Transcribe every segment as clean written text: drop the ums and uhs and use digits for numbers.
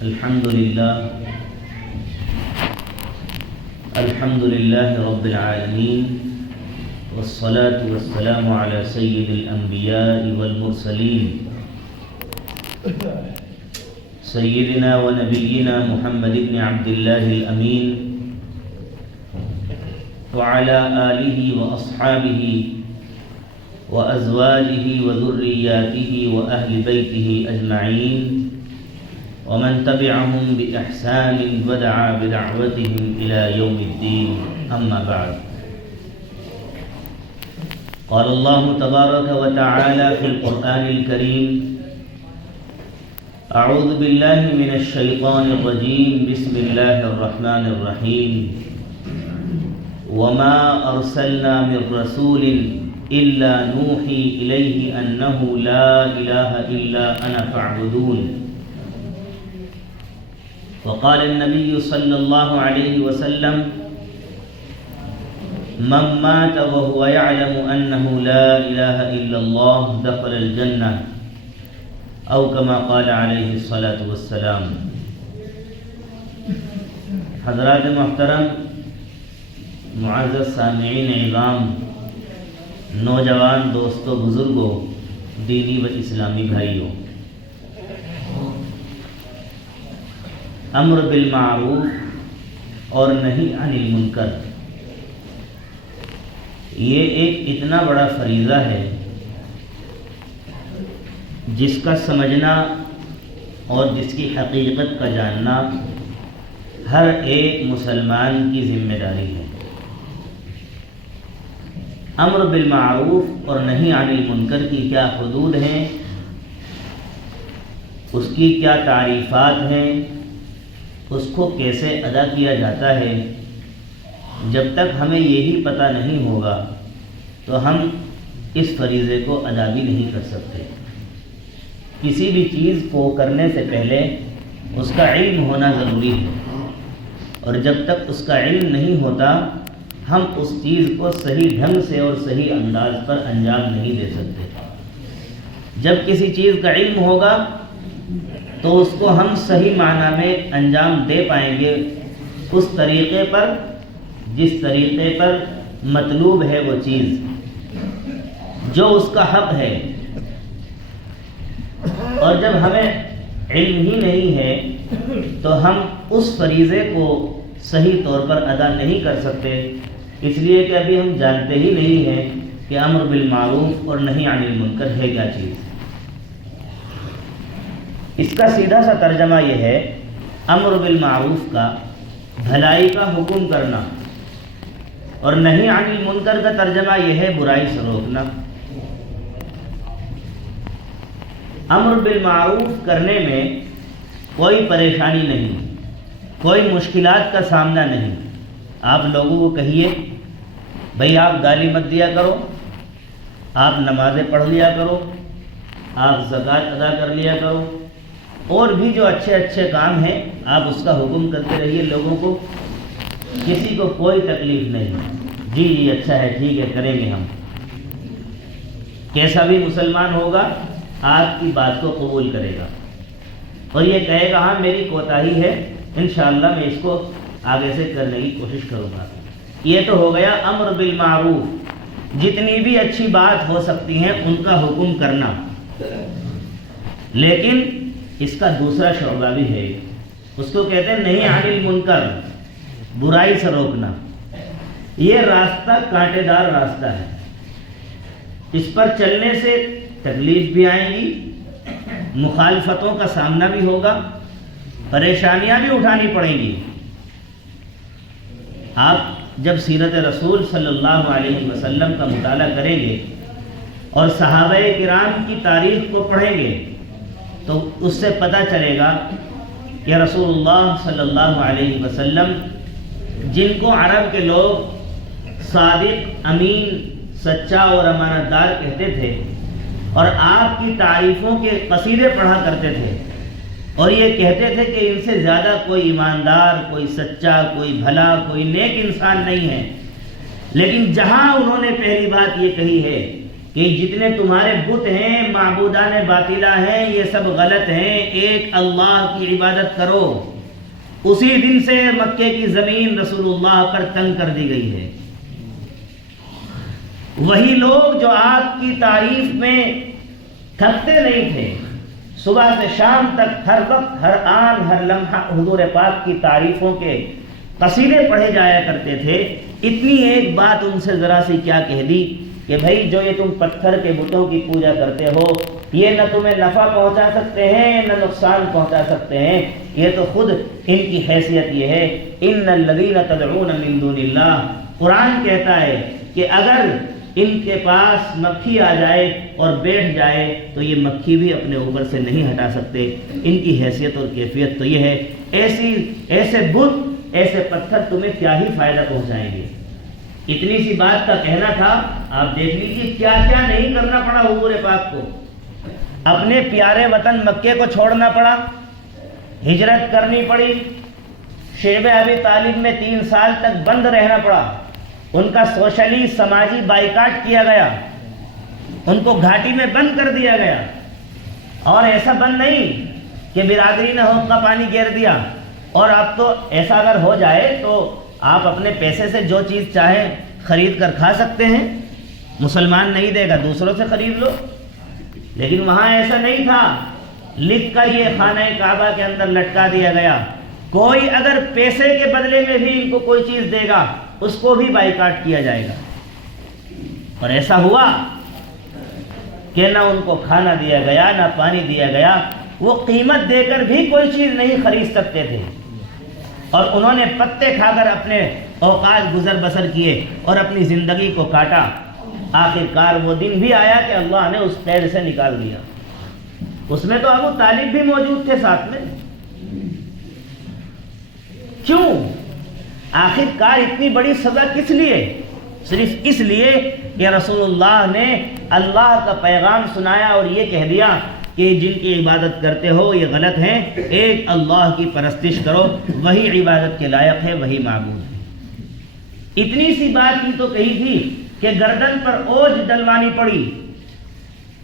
الحمد لله رب العالمين والصلاة والسلام على سيد الأنبياء والمرسلين سيدنا ونبينا محمد بن عبد الله الأمين وعلى آله وأصحابه وأزواجه وذرياته وأهل بيته أجمعين ومن تبعهم بإحسان ودعا بدعوتهم إلى يوم الدين أما بعد قال الله تبارك وتعالى في القرآن الكريم أعوذ بالله من الشيطان الرجيم بسم الله الرحمن الرحيم وما أرسلنا من رسول إلا نوحي إليه أنه لا إله إلا أنا فاعبدون وقال النبي صلى الله عليه وسلم من مات وهو يعلم أنه لا إله إلا الله دخل الجنة أو كما قال عليه الصلاة والسلام. حضرات محترم، معزز سامعین عظام، نوجوان دوستوں، بزرگوں، دینی و اسلامی بھائیوں، امر بالمعروف اور نہی عن المنکر یہ ایک اتنا بڑا فریضہ ہے جس کا سمجھنا اور جس کی حقیقت کا جاننا ہر ایک مسلمان کی ذمہ داری ہے. امر بالمعروف اور نہی عن المنکر کی کیا حدود ہیں، اس کی کیا تعریفات ہیں، اس کو کیسے ادا کیا جاتا ہے، جب تک ہمیں یہی پتہ نہیں ہوگا تو ہم اس فریضے کو ادا بھی نہیں کر سکتے. کسی بھی چیز کو کرنے سے پہلے اس کا علم ہونا ضروری ہے، اور جب تک اس کا علم نہیں ہوتا ہم اس چیز کو صحیح ڈھنگ سے اور صحیح انداز پر انجام نہیں دے سکتے. جب کسی چیز کا علم ہوگا تو اس کو ہم صحیح معنی میں انجام دے پائیں گے، اس طریقے پر جس طریقے پر مطلوب ہے وہ چیز، جو اس کا حق ہے. اور جب ہمیں علم ہی نہیں ہے تو ہم اس فریضے کو صحیح طور پر ادا نہیں کر سکتے، اس لیے کہ ابھی ہم جانتے ہی نہیں ہیں کہ امر بالمعروف اور نہی عن المنکر ہے کیا چیز. اس کا سیدھا سا ترجمہ یہ ہے، امر بالمعروف کا بھلائی کا حکم کرنا، اور نہی عن المنکر کا ترجمہ یہ ہے برائی سے روکنا. امر بالمعروف کرنے میں کوئی پریشانی نہیں، کوئی مشکلات کا سامنا نہیں. آپ لوگوں کو کہیے بھئی آپ گالی مت دیا کرو، آپ نمازیں پڑھ لیا کرو، آپ زکوٰۃ ادا کر لیا کرو، اور بھی جو اچھے اچھے کام ہیں آپ اس کا حکم کرتے رہیے لوگوں کو، کسی کو کوئی تکلیف نہیں. جی اچھا ہے، ٹھیک ہے، کریں گے ہم. کیسا بھی مسلمان ہوگا آپ کی بات کو قبول کرے گا اور یہ کہے گا ہاں میری کوتاہی ہے، انشاءاللہ میں اس کو آگے سے کرنے کی کوشش کروں گا. یہ تو ہو گیا امر بالمعروف، جتنی بھی اچھی بات ہو سکتی ہیں ان کا حکم کرنا. لیکن اس کا دوسرا شعبہ بھی ہے، اس کو کہتے ہیں نہی عن المنکر، برائی سے روکنا. یہ راستہ کانٹے دار راستہ ہے، اس پر چلنے سے تکلیف بھی آئیں گی، مخالفتوں کا سامنا بھی ہوگا، پریشانیاں بھی اٹھانی پڑیں گی. آپ جب سیرت رسول صلی اللہ علیہ وسلم کا مطالعہ کریں گے اور صحابہ کرام کی تاریخ کو پڑھیں گے تو اس سے پتہ چلے گا کہ رسول اللہ صلی اللہ علیہ وسلم جن کو عرب کے لوگ صادق، امین، سچا اور امانت دار کہتے تھے، اور آپ کی تعریفوں کے قصیدے پڑھا کرتے تھے، اور یہ کہتے تھے کہ ان سے زیادہ کوئی ایماندار، کوئی سچا، کوئی بھلا، کوئی نیک انسان نہیں ہے. لیکن جہاں انہوں نے پہلی بات یہ کہی ہے کہ جتنے تمہارے بت ہیں، معبودان باطلہ ہیں، یہ سب غلط ہیں، ایک اللہ کی عبادت کرو۔ اسی دن سے مکے کی زمین رسول اللہ پر تنگ کر دی گئی ہے۔ وہی لوگ جو آپ کی تعریف میں تھکتے نہیں تھے، صبح سے شام تک ہر وقت، ہر آن، ہر لمحہ حضور پاک کی تعریفوں کے قصیدے پڑھے جایا کرتے تھے، اتنی ایک بات ان سے ذرا سی کیا کہہ دی کہ بھائی جو یہ تم پتھر کے بتوں کی پوجا کرتے ہو، یہ نہ تمہیں نفع پہنچا سکتے ہیں نہ نقصان پہنچا سکتے ہیں، یہ تو خود ان کی حیثیت یہ ہے، ان الذین تدعون من دون اللہ۔ قرآن کہتا ہے کہ اگر ان کے پاس مکھی آ جائے اور بیٹھ جائے تو یہ مکھی بھی اپنے اوپر سے نہیں ہٹا سکتے۔ ان کی حیثیت اور کیفیت تو یہ ہے، ایسے بت، ایسے پتھر تمہیں کیا ہی فائدہ پہنچائیں گے۔ اتنی سی بات کا کہنا تھا، آپ دیکھ لیجیے کیا کیا نہیں کرنا پڑا حضور پاک کو۔ اپنے پیارے وطن مکے کو چھوڑنا پڑا، ہجرت کرنی پڑی، شیب ابی طالب میں 3 سال تک بند رہنا پڑا، ان کا سوشلی سماجی بائیکاٹ کیا گیا، ان کو گھاٹی میں بند کر دیا گیا۔ اور ایسا بند نہیں کہ برادری نے حوض کا پانی گیر دیا، اور اب تو ایسا اگر ہو جائے تو آپ اپنے پیسے سے جو چیز چاہیں خرید کر کھا سکتے ہیں، مسلمان نہیں دے گا دوسروں سے خرید لو۔ لیکن وہاں ایسا نہیں تھا، لکھ کر یہ خانہ کعبہ کے اندر لٹکا دیا گیا، کوئی اگر پیسے کے بدلے میں بھی ان کو کوئی چیز دے گا اس کو بھی بائیکاٹ کیا جائے گا۔ اور ایسا ہوا کہ نہ ان کو کھانا دیا گیا نہ پانی دیا گیا، وہ قیمت دے کر بھی کوئی چیز نہیں خرید سکتے تھے، اور انہوں نے پتے کھا کر اپنے اوقات گزر بسر کیے اور اپنی زندگی کو کاٹا۔ آخر کار وہ دن بھی آیا کہ اللہ نے اس قید سے نکال دیا۔ اس میں تو ابو طالب بھی موجود تھے ساتھ میں۔ کیوں؟ آخر کار اتنی بڑی سزا کس لیے؟ صرف اس لیے کہ رسول اللہ نے اللہ کا پیغام سنایا اور یہ کہہ دیا کہ جن کی عبادت کرتے ہو یہ غلط ہیں، ایک اللہ کی پرستش کرو، وہی عبادت کے لائق ہے، وہی معبود ہے۔ اتنی سی بات ہی تو کہی تھی کہ گردن پر اوج ڈلوانی پڑی،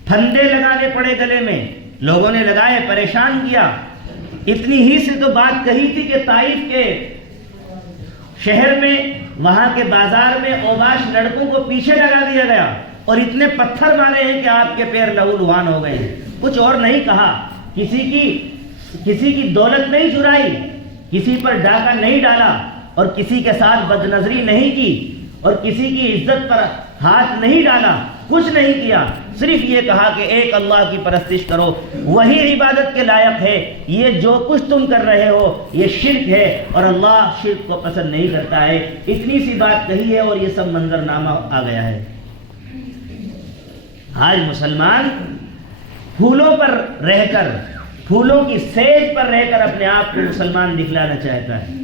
پھندے لگانے پڑے گلے میں، لوگوں نے لگائے، پریشان کیا۔ اتنی ہی سے تو بات کہی تھی کہ طائف کے شہر میں، وہاں کے بازار میں اوباش لڑکوں کو پیچھے لگا دیا گیا اور اتنے پتھر مارے ہیں کہ آپ کے پیر لہو لہان ہو گئے ہیں۔ کچھ اور نہیں کہا، کسی کی دولت نہیں چرائی، کسی پر ڈاکہ نہیں ڈالا، اور کسی کے ساتھ بدنظری نہیں کی، اور کسی کی عزت پر ہاتھ نہیں ڈالا، کچھ نہیں کیا، صرف یہ کہا کہ ایک اللہ کی پرستش کرو، وہی عبادت کے لائق ہے، یہ جو کچھ تم کر رہے ہو یہ شرک ہے اور اللہ شرک کو پسند نہیں کرتا ہے۔ اتنی سی بات کہی ہے اور یہ سب منظرنامہ آ گیا ہے۔ آج مسلمان پھولوں پر رہ کر، پھولوں کی سیج پر رہ کر اپنے آپ کو مسلمان دکھلانا چاہتا ہے،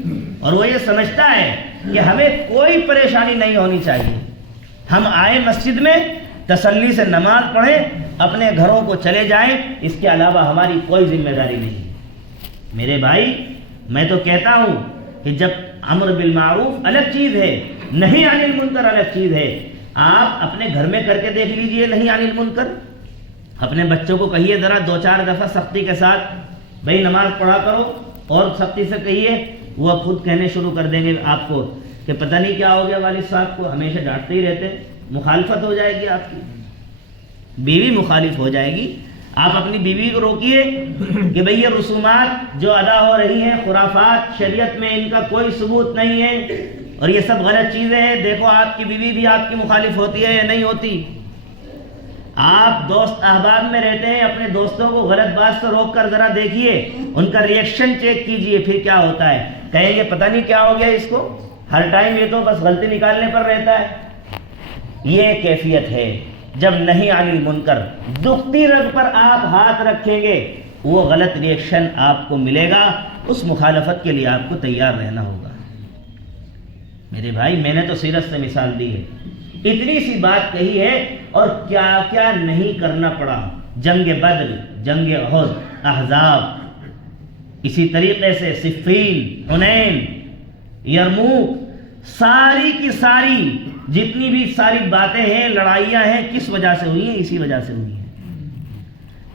اور وہ یہ سمجھتا ہے کہ ہمیں کوئی پریشانی نہیں ہونی چاہیے، ہم آئے مسجد میں تسلی سے نماز پڑھیں، اپنے گھروں کو چلے جائیں، اس کے علاوہ ہماری کوئی ذمہ داری نہیں۔ میرے بھائی، میں تو کہتا ہوں کہ جب امر بالمعروف الگ چیز ہے، نہی عن المنکر الگ چیز ہے۔ آپ اپنے گھر میں کر کے دیکھ لیجئے نہی عن المنکر، اپنے بچوں کو کہیے ذرا 2-4 دفعہ سختی کے ساتھ بھائی نماز پڑھا کرو، اور سختی سے کہیے، وہ خود کہنے شروع کر دیں گے آپ کو کہ پتہ نہیں کیا ہو گیا والد صاحب کو، ہمیشہ ڈانٹتے ہی رہتے۔ مخالفت ہو جائے گی آپ کی، بیوی مخالف ہو جائے گی۔ آپ اپنی بیوی کو روکیے کہ بھئی یہ رسومات جو ادا ہو رہی ہیں، خرافات، شریعت میں ان کا کوئی ثبوت نہیں ہے اور یہ سب غلط چیزیں ہیں، دیکھو آپ کی بیوی بھی آپ کی مخالف ہوتی ہے یا نہیں ہوتی۔ آپ دوست احباب میں رہتے ہیں، اپنے دوستوں کو غلط بات سے روک کر ذرا دیکھیے، ان کا ریئیکشن چیک کیجئے، پھر کیا ہوتا ہے؟ کہیں گے پتہ نہیں کیا ہو گیا اس کو، ہر ٹائم یہ تو بس غلطی نکالنے پر رہتا ہے۔ یہ کیفیت ہے جب نہی عن المنکر، دکھتی رگ پر آپ ہاتھ رکھیں گے، وہ غلط ریئیکشن آپ کو ملے گا، اس مخالفت کے لیے آپ کو تیار رہنا ہوگا۔ میرے بھائی، میں نے تو سیرت سے مثال دی ہے، اتنی سی بات کہی ہے اور کیا کیا نہیں کرنا پڑا۔ جنگ بدر، جنگ احد، احزاب، اسی طریقے سے صفین، حنین، یرموک، ساری کی ساری جتنی بھی ساری باتیں ہیں، لڑائیاں ہیں، کس وجہ سے ہوئی ہیں؟ اسی وجہ سے ہوئی ہیں۔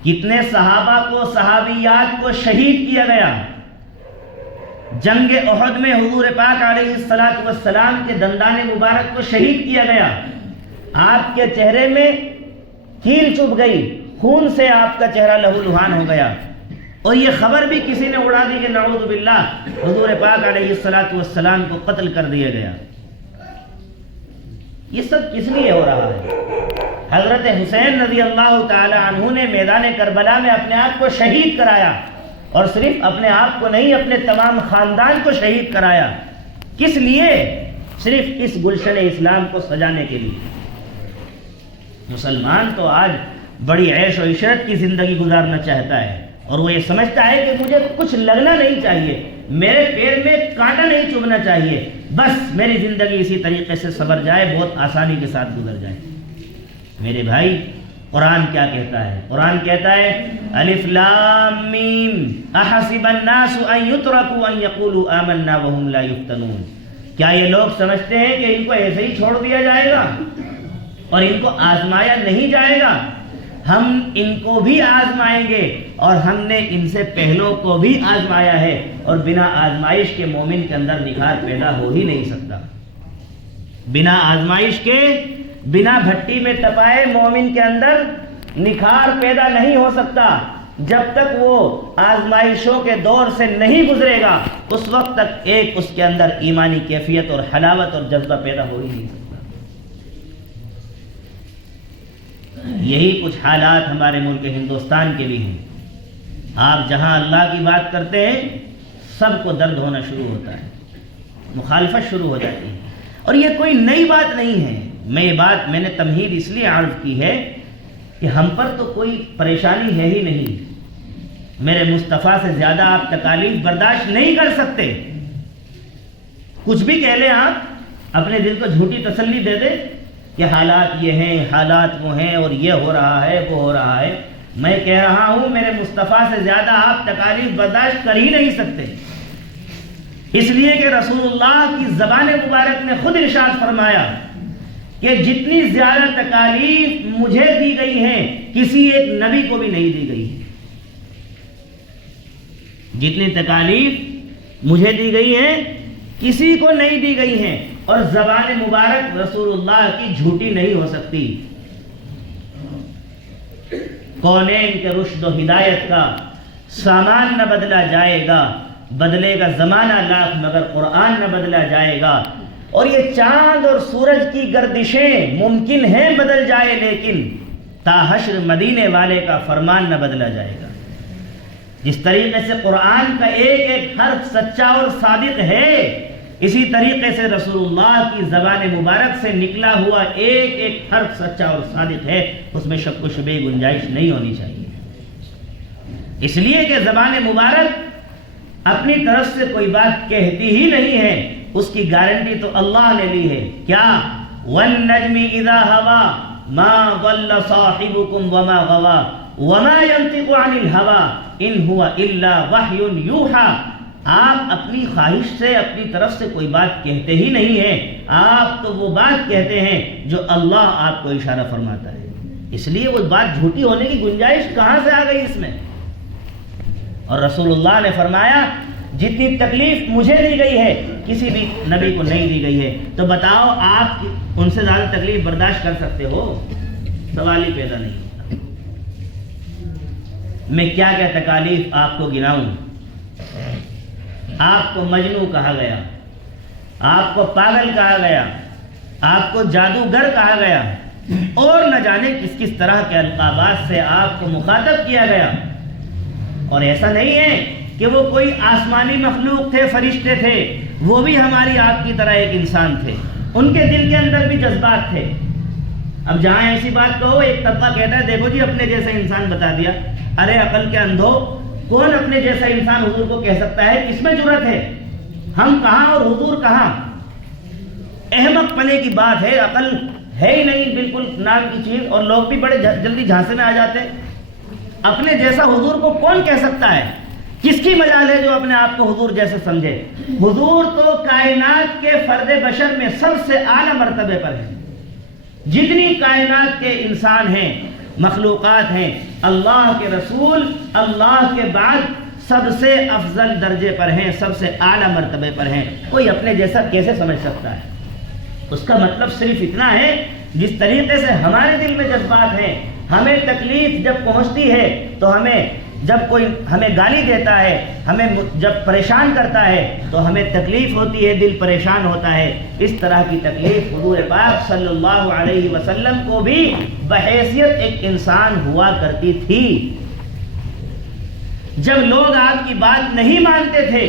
کتنے صحابہ کو، صحابیات کو شہید کیا گیا۔ جنگ احد میں حضور پاک علیہ الصلوۃ والسلام کے دندان مبارک کو شہید کیا گیا۔ آپ کے چہرے میں کیل چبھ گئی، خون سے آپ کا چہرہ لہو لہان ہو گیا، اور یہ خبر بھی کسی نے اڑا دی کہ نعوذ باللہ حضور پاک علیہ الصلوۃ والسلام کو قتل کر دیا گیا۔ یہ سب کس لیے ہو رہا ہے؟ حضرت حسین رضی اللہ تعالی عنہ نے میدان کربلا میں اپنے آپ کو شہید کرایا، اور صرف اپنے آپ کو نہیں، اپنے تمام خاندان کو شہید کرایا۔ کس لیے؟ صرف اس گلشن اسلام کو سجانے کے لیے۔ مسلمان تو آج بڑی عیش و عشرت کی زندگی گزارنا چاہتا ہے، اور وہ یہ سمجھتا ہے کہ مجھے کچھ لگنا نہیں چاہیے، میرے پیر میں کانٹا نہیں چبھنا چاہیے، بس میری زندگی اسی طریقے سے سبر جائے، بہت آسانی کے ساتھ گزر جائے۔ میرے بھائی، قرآن کیا کہتا ہے؟ قرآن کہتا ہے الف لام میم احسب الناس ان یترکوا ان یقولوا آمنا وهم لا یفتنون۔ کیا یہ لوگ سمجھتے ہیں کہ ان کو ایسے ہی چھوڑ دیا جائے گا اور ان کو آزمایا نہیں جائے گا؟ ہم ان کو بھی آزمائیں گے، اور ہم نے ان سے پہلوں کو بھی آزمایا ہے، اور بنا آزمائش کے مومن کے اندر نکھار پیدا ہو ہی نہیں سکتا۔ بنا آزمائش کے، بنا بھٹی میں تپائے مومن کے اندر نکھار پیدا نہیں ہو سکتا۔ جب تک وہ آزمائشوں کے دور سے نہیں گزرے گا، اس وقت تک ایک اس کے اندر ایمانی کیفیت اور حلاوت اور جذبہ پیدا ہو ہی نہیں سکتا۔ یہی کچھ حالات ہمارے ملک ہندوستان کے بھی ہیں۔ آپ جہاں اللہ کی بات کرتے ہیں، سب کو درد ہونا شروع ہوتا ہے، مخالفت شروع ہو جاتی ہے، اور یہ کوئی نئی بات نہیں ہے۔ میں نے تمہید اس لیے عرض کی ہے کہ ہم پر تو کوئی پریشانی ہے ہی نہیں۔ میرے مصطفیٰ سے زیادہ آپ تکالیف برداشت نہیں کر سکتے۔ کچھ بھی کہہ لیں، آپ اپنے دل کو جھوٹی تسلی دے دیں کہ حالات یہ ہیں، حالات وہ ہیں، اور یہ ہو رہا ہے، وہ ہو رہا ہے۔ میں کہہ رہا ہوں، میرے مصطفیٰ سے زیادہ آپ تکالیف برداشت کر ہی نہیں سکتے، اس لیے کہ رسول اللہ کی زبان مبارک نے خود ارشاد فرمایا کہ جتنی زیادہ تکالیف مجھے دی گئی ہیں، کسی ایک نبی کو بھی نہیں دی گئی ہے۔ جتنی تکالیف مجھے دی گئی ہیں، کسی کو نہیں دی گئی ہیں، اور زبان مبارک رسول اللہ کی جھوٹی نہیں ہو سکتی۔ کونین کے رشد و ہدایت کا سامان نہ بدلا جائے گا، بدلے گا زمانہ لاکھ مگر قرآن نہ بدلا جائے گا۔ اور یہ چاند اور سورج کی گردشیں ممکن ہیں بدل جائے، لیکن تا حشر مدینے والے کا فرمان نہ بدلا جائے گا۔ جس طریقے سے قرآن کا ایک ایک حرف سچا اور صادق ہے، اسی طریقے سے رسول اللہ کی زبان مبارک سے نکلا ہوا ایک ایک حرف سچا اور صادق ہے، اس میں شک و شبہ گنجائش نہیں ہونی چاہیے۔ اس لیے کہ زبان مبارک اپنی طرف سے کوئی بات کہتی ہی نہیں ہے، اس کی گارنٹی تو اللہ نے لی ہے۔ کیا؟ وَالنَّجْمِ إِذَا هَوَى مَا ضَلَّ صَاحِبُكُمْ وَمَا غَوَى وَمَا يَنطِقُ عَنِ الْهَوَى إِنْ هُوَ إِلَّا وَحْيٌ يُوحَى۔ آپ اپنی خواہش سے، اپنی طرف سے کوئی بات کہتے ہی نہیں ہیں، آپ تو وہ بات کہتے ہیں جو اللہ آپ کو اشارہ فرماتا ہے۔ اس لیے وہ بات جھوٹی ہونے کی گنجائش کہاں سے آ گئی اس میں؟ اور رسول اللہ نے فرمایا جتنی تکلیف مجھے دی گئی ہے، کسی بھی نبی کو نہیں دی گئی ہے۔ تو بتاؤ، آپ ان سے زیادہ تکلیف برداشت کر سکتے ہو؟ سوال ہی پیدا نہیں ہوتا۔ میں کیا کیا تکالیف آپ کو گناؤں؟ آپ کو مجنوں کہا گیا، آپ کو پاگل کہا گیا، آپ کو جادوگر کہا گیا، اور نہ جانے کس کس طرح کے القابات سے آپ کو مخاطب کیا گیا۔ اور ایسا نہیں ہے کہ وہ کوئی آسمانی مخلوق تھے، فرشتے تھے، وہ بھی ہماری آپ کی طرح ایک انسان تھے، ان کے دل کے اندر بھی جذبات تھے۔ اب جہاں ایسی بات کہو، ایک طبقہ کہتا ہے دیکھو جی اپنے جیسا انسان بتا دیا۔ ارے عقل کے اندھو، کون اپنے جیسا انسان حضور کو کہہ سکتا ہے؟ کس میں جرأت ہے؟ ہم کہاں اور حضور کہاں؟ احمق پنے کی بات ہے، عقل ہے ہی نہیں بالکل نام کی چیز، اور لوگ بھی بڑے جلدی جھانسے میں آ جاتے۔ اپنے جیسا حضور کو کون کہہ سکتا ہے؟ کس کی مجال ہے جو اپنے آپ کو حضور جیسے سمجھے؟ حضور تو کائنات کے فرد بشر میں سب سے اعلیٰ مرتبے پر ہے. جتنی کائنات کے انسان ہیں، مخلوقات ہیں، اللہ کے رسول اللہ کے بعد سب سے افضل درجے پر ہیں، سب سے اعلیٰ مرتبے پر ہیں. کوئی اپنے جیسا کیسے سمجھ سکتا ہے؟ اس کا مطلب صرف اتنا ہے، جس طریقے سے ہمارے دل میں جذبات ہیں، ہمیں تکلیف جب پہنچتی ہے تو جب کوئی ہمیں گالی دیتا ہے، ہمیں جب پریشان کرتا ہے تو ہمیں تکلیف ہوتی ہے، دل پریشان ہوتا ہے. اس طرح کی تکلیف حضور پاک صلی اللہ علیہ وسلم کو بھی بحیثیت ایک انسان ہوا کرتی تھی. جب لوگ آپ کی بات نہیں مانتے تھے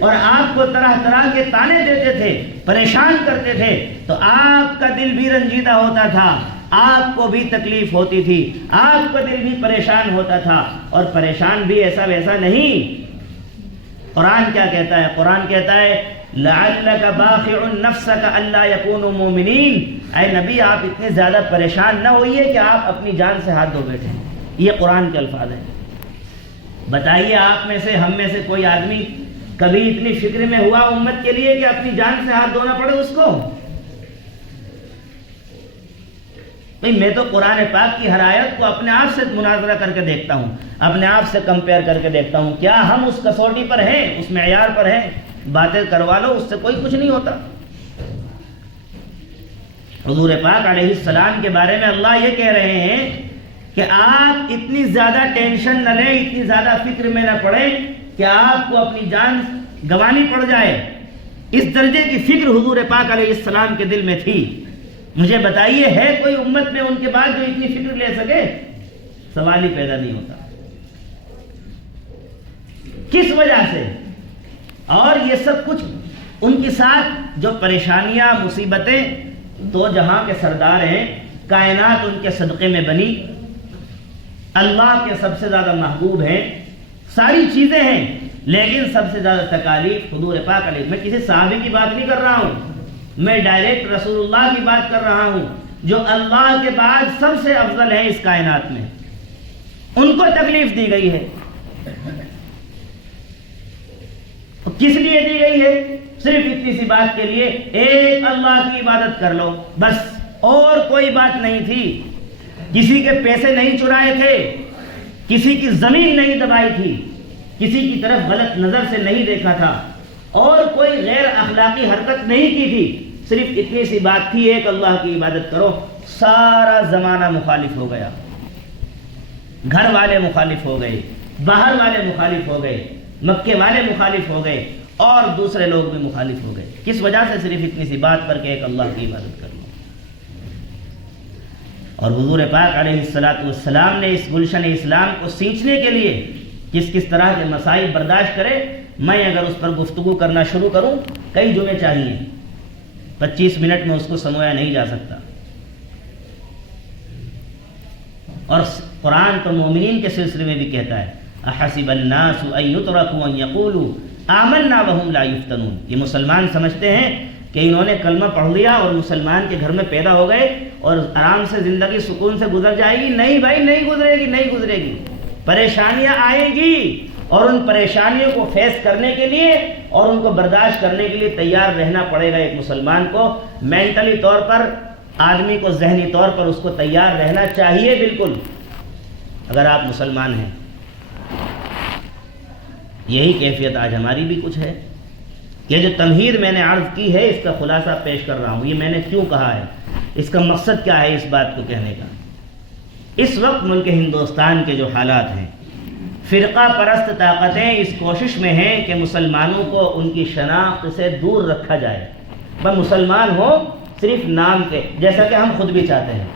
اور آپ کو طرح طرح کے طعنے دیتے تھے، پریشان کرتے تھے، تو آپ کا دل بھی رنجیدہ ہوتا تھا، آپ کو بھی تکلیف ہوتی تھی، آپ کا دل بھی پریشان ہوتا تھا. اور پریشان بھی ایسا ویسا نہیں. قرآن کیا کہتا ہے؟ قرآن کہتا ہے لَعَلَّكَ بَاخِعٌ نَفْسَكَ أَلَّا يَكُونُوا مُؤْمِنِينَ. اے نبی، آپ اتنے زیادہ پریشان نہ ہوئیے کہ آپ اپنی جان سے ہاتھ دھو بیٹھیں. یہ قرآن کے الفاظ ہیں. بتائیے آپ میں سے، ہم میں سے کوئی آدمی کبھی اتنی فکر میں ہوا امت کے لیے کہ اپنی جان سے ہاتھ دھونا پڑے اس کو؟ بھئی میں تو قرآن پاک کی ہر آیت کو اپنے آپ سے مناظرہ کر کے دیکھتا ہوں، اپنے آپ سے کمپیئر کر کے دیکھتا ہوں، کیا ہم اس کسوٹی پر ہیں، اس معیار پر ہیں؟ باتیں کروا لو، اس سے کوئی کچھ نہیں ہوتا. حضور پاک علیہ السلام کے بارے میں اللہ یہ کہہ رہے ہیں کہ آپ اتنی زیادہ ٹینشن نہ لیں، اتنی زیادہ فکر میں نہ پڑیں کہ آپ کو اپنی جان گوانی پڑ جائے. اس درجے کی فکر حضور پاک علیہ السلام کے دل میں تھی. مجھے بتائیے، ہے کوئی امت میں ان کے بعد جو اتنی فکر لے سکے؟ سوال ہی پیدا نہیں ہوتا. کس وجہ سے؟ اور یہ سب کچھ ان کے ساتھ جو پریشانیاں، مصیبتیں، دو جہاں کے سردار ہیں، کائنات ان کے صدقے میں بنی، اللہ کے سب سے زیادہ محبوب ہیں، ساری چیزیں ہیں، لیکن سب سے زیادہ تکالیف حضور پاک علیہ. میں کسی صحابی کی بات نہیں کر رہا ہوں، میں ڈائریکٹ رسول اللہ کی بات کر رہا ہوں، جو اللہ کے بعد سب سے افضل ہے اس کائنات میں. ان کو تکلیف دی گئی ہے. کس لیے دی گئی ہے؟ صرف اتنی سی بات کے لیے، ایک اللہ کی عبادت کر لو، بس. اور کوئی بات نہیں تھی. کسی کے پیسے نہیں چرائے تھے، کسی کی زمین نہیں دبائی تھی، کسی کی طرف غلط نظر سے نہیں دیکھا تھا، اور کوئی غیر اخلاقی حرکت نہیں کی تھی. صرف اتنی سی بات تھی، ایک اللہ کی عبادت کرو. سارا زمانہ مخالف ہو گیا، گھر والے مخالف ہو گئے، باہر والے مخالف ہو گئے، مکے والے مخالف ہو گئے، اور دوسرے لوگ بھی مخالف ہو گئے. کس وجہ سے؟ صرف اتنی سی بات پر کہ ایک اللہ کی عبادت کرو. اور حضور پاک علیہ السلام نے اس گلشن اسلام کو سینچنے کے لیے کس کس طرح کے مسائل برداشت کرے. میں اگر اس پر گفتگو کرنا شروع کروں، کئی جمعے چاہیے، 25 منٹ میں اس کو سمویا نہیں جا سکتا. اور قرآن تو مومنین کے سلسلے میں بھی کہتا ہے احسب الناس ان یترکوا ان یقولوا آمنا وهم لا یفتنون. یہ مسلمان سمجھتے ہیں کہ انہوں نے کلمہ پڑھ لیا اور مسلمان کے گھر میں پیدا ہو گئے اور آرام سے زندگی سکون سے گزر جائے گی. نہیں بھائی، نہیں گزرے گی، نہیں گزرے گی. پریشانیاں آئیں گی، اور ان پریشانیوں کو فیس کرنے کے لیے اور ان کو برداشت کرنے کے لیے تیار رہنا پڑے گا. ایک مسلمان کو مینٹلی طور پر، آدمی کو ذہنی طور پر اس کو تیار رہنا چاہیے بالکل، اگر آپ مسلمان ہیں. یہی کیفیت آج ہماری بھی کچھ ہے. یہ جو تمہید میں نے عرض کی ہے، اس کا خلاصہ پیش کر رہا ہوں. یہ میں نے کیوں کہا ہے، اس کا مقصد کیا ہے اس بات کو کہنے کا. اس وقت ملک ہندوستان کے جو حالات ہیں، فرقہ پرست طاقتیں اس کوشش میں ہیں کہ مسلمانوں کو ان کی شناخت سے دور رکھا جائے. بس مسلمان ہو صرف نام کے، جیسا کہ ہم خود بھی چاہتے ہیں.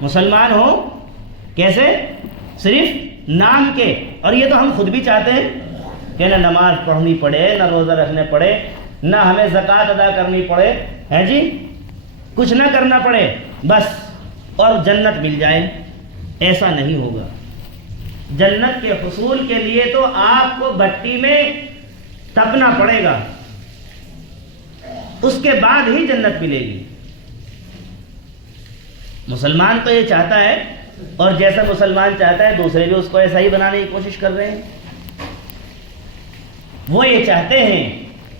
مسلمان ہو کیسے؟ صرف نام کے. اور یہ تو ہم خود بھی چاہتے ہیں کہ نہ نماز پڑھنی پڑے، نہ روزہ رکھنے پڑے، نہ ہمیں زکوٰۃ ادا کرنی پڑے، ہے جی، کچھ نہ کرنا پڑے، بس، اور جنت مل جائے. ایسا نہیں ہوگا. جنت کے حصول کے لیے تو آپ کو بھٹی میں تپنا پڑے گا، اس کے بعد ہی جنت ملے گی. مسلمان تو یہ چاہتا ہے، اور جیسا مسلمان چاہتا ہے دوسرے بھی اس کو ایسا ہی بنانے کی کوشش کر رہے ہیں. وہ یہ چاہتے ہیں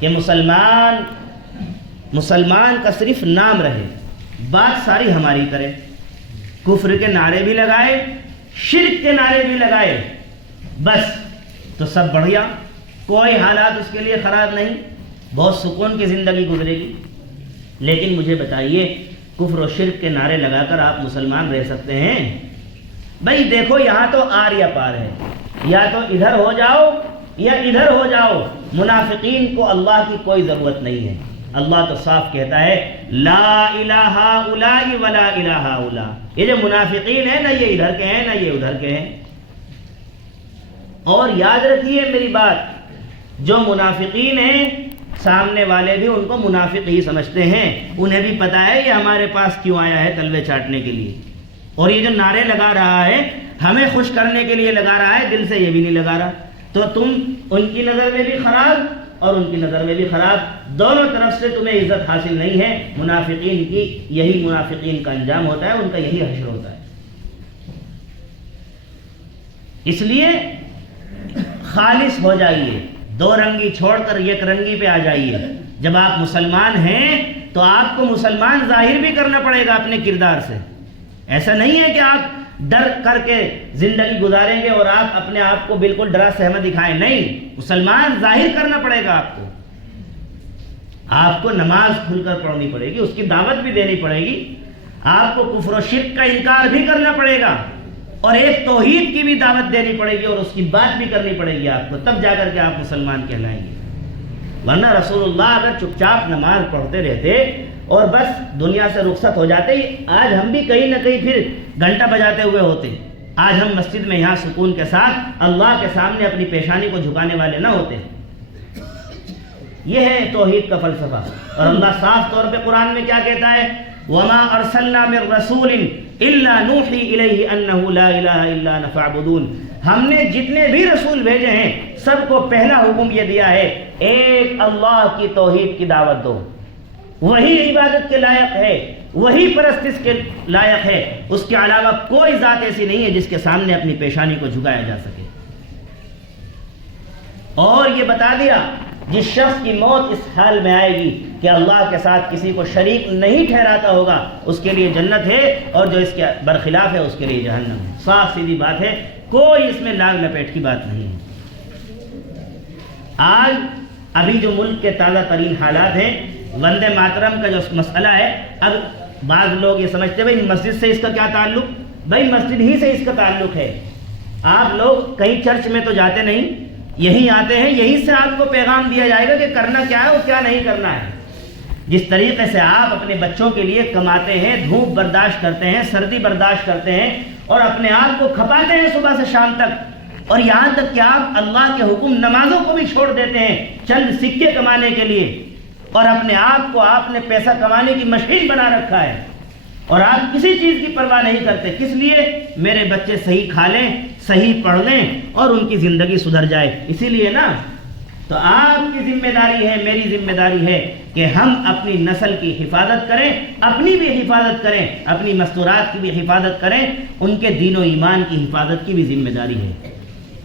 کہ مسلمان کا صرف نام رہے، بات ساری ہماری کرے، کفر کے نعرے بھی لگائے، شرک کے نعرے بھی لگائے، بس تو سب بڑھیا، کوئی حالات اس کے لیے خراب نہیں، بہت سکون کی زندگی گزرے گی۔ لیکن مجھے بتائیے، کفر و شرک کے نعرے لگا کر آپ مسلمان رہ سکتے ہیں؟ بھائی دیکھو، یہاں تو آر یا پار ہے، یا تو ادھر ہو جاؤ یا ادھر ہو جاؤ۔ منافقین کو اللہ کی کوئی ضرورت نہیں ہے۔ اللہ تو صاف کہتا ہے لا الہ الا ولا الہ الا۔ یہ جو منافقین ہیں، نہ یہ ادھر کے ہیں نہ یہ ادھر کے ہیں۔ اور یاد رکھیے میری بات، جو منافقین ہیں سامنے والے بھی ان کو منافق ہی سمجھتے ہیں، انہیں بھی پتا ہے یہ ہمارے پاس کیوں آیا ہے تلوے چاٹنے کے لیے، اور یہ جو نعرے لگا رہا ہے ہمیں خوش کرنے کے لیے لگا رہا ہے، دل سے یہ بھی نہیں لگا رہا۔ تو تم ان کی نظر میں بھی خراب اور ان کی نظر میں بھی خراب، دونوں طرف سے تمہیں عزت حاصل نہیں ہے۔ منافقین کی یہی منافقین کا انجام ہوتا ہے، ان کا یہی حشر ہوتا ہے۔ اس لیے خالص ہو جائیے، دو رنگی چھوڑ کر یک رنگی پہ آ جائیے۔ جب آپ مسلمان ہیں تو آپ کو مسلمان ظاہر بھی کرنا پڑے گا اپنے کردار سے۔ ایسا نہیں ہے کہ آپ ڈر کر کے زندگی گزاریں گے اور آپ اپنے آپ کو بالکل ڈرا سہما دکھائیں، نہیں، مسلمان ظاہر کرنا پڑے گا آپ کو۔ آپ کو نماز کھل کر پڑھنی پڑے گی، اس کی دعوت بھی دینی پڑے گی، آپ کو کفر و شرک کا انکار بھی کرنا پڑے گا، اور ایک توحید کی بھی دعوت دینی پڑے گی اور اس کی بات بھی کرنی پڑے گی آپ کو، تب جا کر کے آپ مسلمان کہلائیں گے۔ ورنہ رسول اللہ اگر چپ چاپ نماز پڑھتے رہتے اور بس دنیا سے رخصت ہو جاتے، آج ہم بھی کہیں نہ کہیں پھر گھنٹہ بجاتے ہوئے ہوتے، آج ہم مسجد میں یہاں سکون کے ساتھ اللہ کے سامنے اپنی پیشانی کو جھکانے والے نہ ہوتے۔ یہ ہے توحید کا فلسفہ۔ اور اللہ صاف طور پہ قرآن میں کیا کہتا ہے؟ وَمَا أَرْسَلْنَا مِن رَّسُولٍ إِلَّا نُوحِي إِلَيْهِ أَنَّهُ لَا إِلَهَ إِلَّا أَنَا فَاعْبُدُونِ۔ ہم نے جتنے بھی رسول بھیجے ہیں سب کو پہلا حکم یہ دیا ہے، ایک اللہ کی توحید کی دعوت دو، وہی عبادت کے لائق ہے، وہی پرستش کے لائق ہے، اس کے علاوہ کوئی ذات ایسی نہیں ہے جس کے سامنے اپنی پیشانی کو جھکایا جا سکے۔ اور یہ بتا دیا جس شخص کی موت اس حال میں آئے گی کہ اللہ کے ساتھ کسی کو شریک نہیں ٹھہراتا ہوگا، اس کے لیے جنت ہے، اور جو اس کے برخلاف ہے اس کے لیے جہنم ہے۔ صاف سیدھی بات ہے، کوئی اس میں لاگ لپیٹ کی بات نہیں ہے۔ آج ابھی جو ملک کے تازہ ترین حالات ہیں، وندے ماترم کا جو مسئلہ ہے، اب بعض لوگ یہ سمجھتے ہیں بھائی مسجد سے اس کا کیا تعلق؟ بھائی مسجد ہی سے اس کا تعلق ہے۔ آپ لوگ کہیں چرچ میں تو جاتے نہیں، یہیں آتے ہیں، یہیں سے آپ کو پیغام دیا جائے گا کہ کرنا کیا ہے اور کیا نہیں کرنا ہے۔ جس طریقے سے آپ اپنے بچوں کے لیے کماتے ہیں، دھوپ برداشت کرتے ہیں، سردی برداشت کرتے ہیں، اور اپنے آپ کو کھپاتے ہیں صبح سے شام تک، اور یہاں تک کہ آپ اللہ کے حکم نمازوں کو بھی چھوڑ دیتے ہیں چند سکے کمانے کے لیے، اور اپنے آپ کو آپ نے پیسہ کمانے کی مشین بنا رکھا ہے، اور آپ کسی چیز کی پرواہ نہیں کرتے۔ کس لیے؟ میرے بچے صحیح کھا لیں، صحیح پڑھ لیں اور ان کی زندگی سدھر جائے، اسی لیے نا۔ تو آپ کی ذمہ داری ہے، میری ذمہ داری ہے کہ ہم اپنی نسل کی حفاظت کریں، اپنی بھی حفاظت کریں، اپنی مستورات کی بھی حفاظت کریں، ان کے دین و ایمان کی حفاظت کی بھی ذمہ داری ہے۔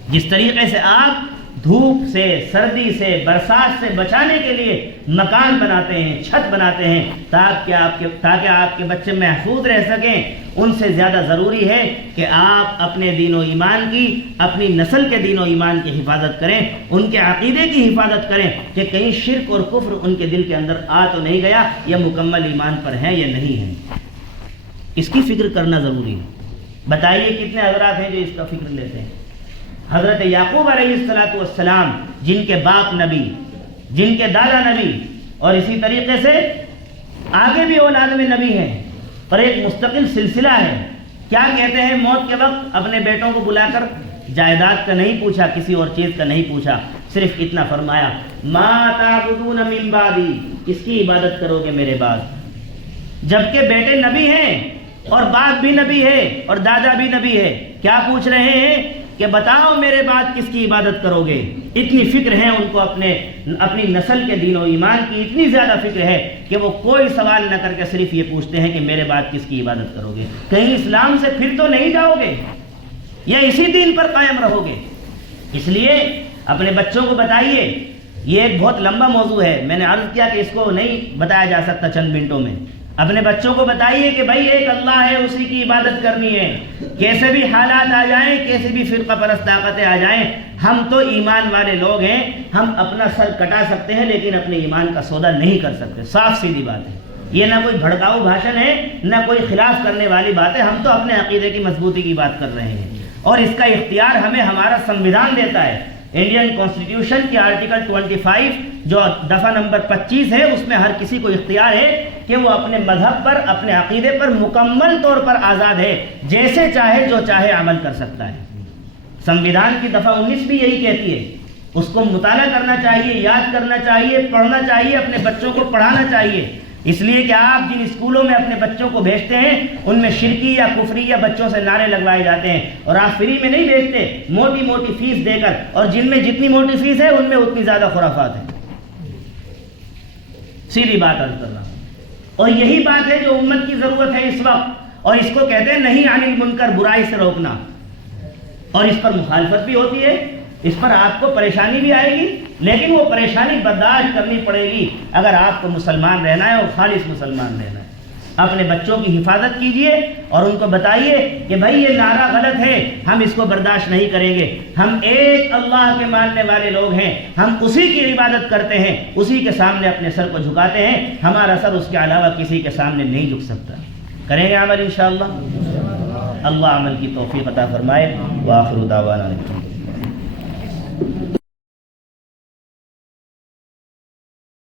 جس طریقے سے آپ دھوپ سے، سردی سے، برسات سے بچانے کے لیے مکان بناتے ہیں، چھت بناتے ہیں تاکہ آپ کے بچے محفوظ رہ سکیں، ان سے زیادہ ضروری ہے کہ آپ اپنے دین و ایمان کی، اپنی نسل کے دین و ایمان کی حفاظت کریں، ان کے عقیدے کی حفاظت کریں کہ کہیں شرک اور کفر ان کے دل کے اندر آ تو نہیں گیا، یا مکمل ایمان پر ہیں یا نہیں ہیں۔ اس کی فکر کرنا ضروری ہے۔ بتائیے کتنے حضرات ہیں جو اس کا فکر لیتے ہیں؟ حضرت یعقوب علیہ السلام، جن کے باپ نبی، جن کے دادا نبی، اور اسی طریقے سے آگے بھی اولاد میں نبی ہیں، اور ایک مستقل سلسلہ ہے۔ کیا کہتے ہیں موت کے وقت اپنے بیٹوں کو بلا کر؟ جائیداد کا نہیں پوچھا، کسی اور چیز کا نہیں پوچھا، صرف اتنا فرمایا ما تعبدون من بعدی، کس کی عبادت کرو گے میرے بعد؟ جبکہ بیٹے نبی ہیں اور باپ بھی نبی ہے اور دادا بھی نبی ہے، کیا پوچھ رہے ہیں کہ بتاؤ میرے بعد کس کی عبادت کرو گے؟ اتنی فکر ہے ان کو اپنی نسل کے دین و ایمان کی، اتنی زیادہ فکر ہے کہ وہ کوئی سوال نہ کر کے صرف یہ پوچھتے ہیں کہ میرے بعد کس کی عبادت کرو گے؟ کہیں اسلام سے پھر تو نہیں جاؤ گے، یا اسی دین پر قائم رہو گے؟ اس لیے اپنے بچوں کو بتائیے. یہ ایک بہت لمبا موضوع ہے, میں نے عرض کیا کہ اس کو نہیں بتایا جا سکتا چند منٹوں میں. اپنے بچوں کو بتائیے کہ بھائی ایک اللہ ہے, اسی کی عبادت کرنی ہے. کیسے بھی حالات آ جائیں, کیسے بھی فرقہ پرست طاقتیں آ جائیں, ہم تو ایمان والے لوگ ہیں. ہم اپنا سر کٹا سکتے ہیں لیکن اپنے ایمان کا سودا نہیں کر سکتے. صاف سیدھی بات ہے. یہ نہ کوئی بھڑکاؤ بھاشن ہے, نہ کوئی خلاف کرنے والی بات ہے. ہم تو اپنے عقیدے کی مضبوطی کی بات کر رہے ہیں, اور اس کا اختیار ہمیں ہمارا سنویدھان دیتا ہے. انڈین کانسٹیٹیوشن کی آرٹیکل 25 جو دفعہ نمبر 25 ہے, اس میں ہر کسی کو اختیار ہے کہ وہ اپنے مذہب پر, اپنے عقیدے پر مکمل طور پر آزاد ہے. جیسے چاہے جو چاہے عمل کر سکتا ہے. سنویدھان کی دفعہ 19 بھی یہی کہتی ہے. اس کو مطالعہ کرنا چاہیے, یاد کرنا چاہیے, پڑھنا چاہیے, اپنے بچوں کو پڑھانا چاہیے. اس لیے کہ آپ جن اسکولوں میں اپنے بچوں کو بھیجتے ہیں ان میں شرکی یا کفری یا بچوں سے نعرے لگوائے جاتے ہیں, اور آپ فری میں نہیں بھیجتے, موٹی موٹی فیس دے کر, اور جن میں جتنی موٹی فیس ہے ان میں اتنی زیادہ خرافات ہیں. سیدھی بات عرض کر رہا ہوں. اور یہی بات ہے جو امت کی ضرورت ہے اس وقت, اور اس کو کہتے ہیں نہیں عن المنکر, برائی سے روکنا. اور اس پر مخالفت بھی ہوتی ہے, اس پر آپ کو پریشانی بھی آئے گی, لیکن وہ پریشانی برداشت کرنی پڑے گی اگر آپ کو مسلمان رہنا ہے اور خالص مسلمان رہنا ہے. اپنے بچوں کی حفاظت کیجئے اور ان کو بتائیے کہ بھائی یہ نعرہ غلط ہے, ہم اس کو برداشت نہیں کریں گے. ہم ایک اللہ کے ماننے والے لوگ ہیں, ہم اسی کی عبادت کرتے ہیں, اسی کے سامنے اپنے سر کو جھکاتے ہیں. ہمارا سر اس کے علاوہ کسی کے سامنے نہیں جھک سکتا. کریں گے عمل انشاءاللہ. اللہ عمل کی توفیق عطا فرمائے. وآخر دعوانا